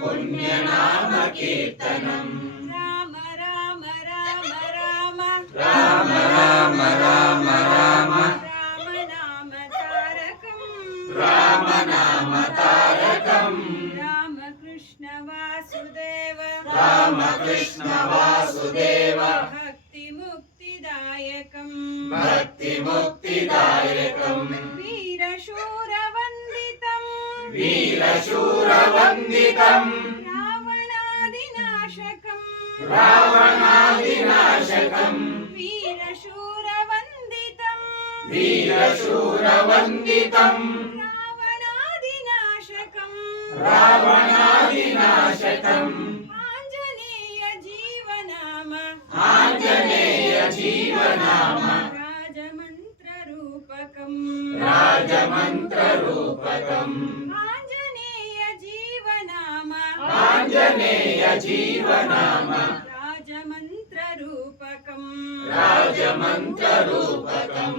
पुण्यनामकेतनं राम राम राम राम राम राम नाम तारकम् राम राम तारकम् वासुदेव राम कृष्ण वासुदेव भक्तिमुक्तिदायकम् भक्तिमुक्तिदायकम् वीरशूरवन्दितम् रावणादिनाशकम् रावणादिनाशकम् वीरशूरवन्दितम् वीरशूरवन्दितम् रावणादिनाशकम् रावणादिनाशकम् राजमन्त्ररूपकम् राजमन्त्ररूपकम् ఆంజనేయ జీవనామ రాజమంత్ర రూపకం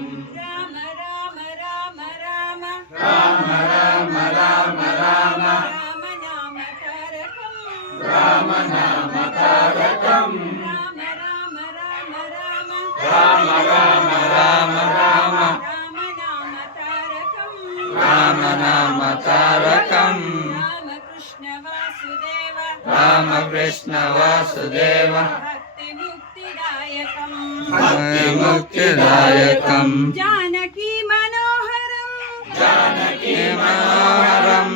राम कृष्ण वासुदेव भक्तिमुक्तिदायकम् जानकी मनोहरम् जानकी मनोहरम्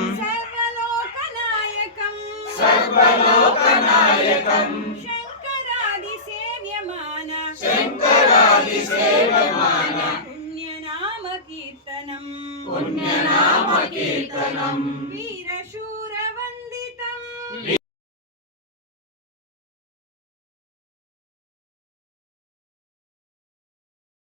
सर्वलोकनायकम् सर्वलोकनायकम् शङ्करादिसेव्यमान शङ्करादिसेव्यमान पुण्यनाम पुण्यनामकीर्तनम् वीरशू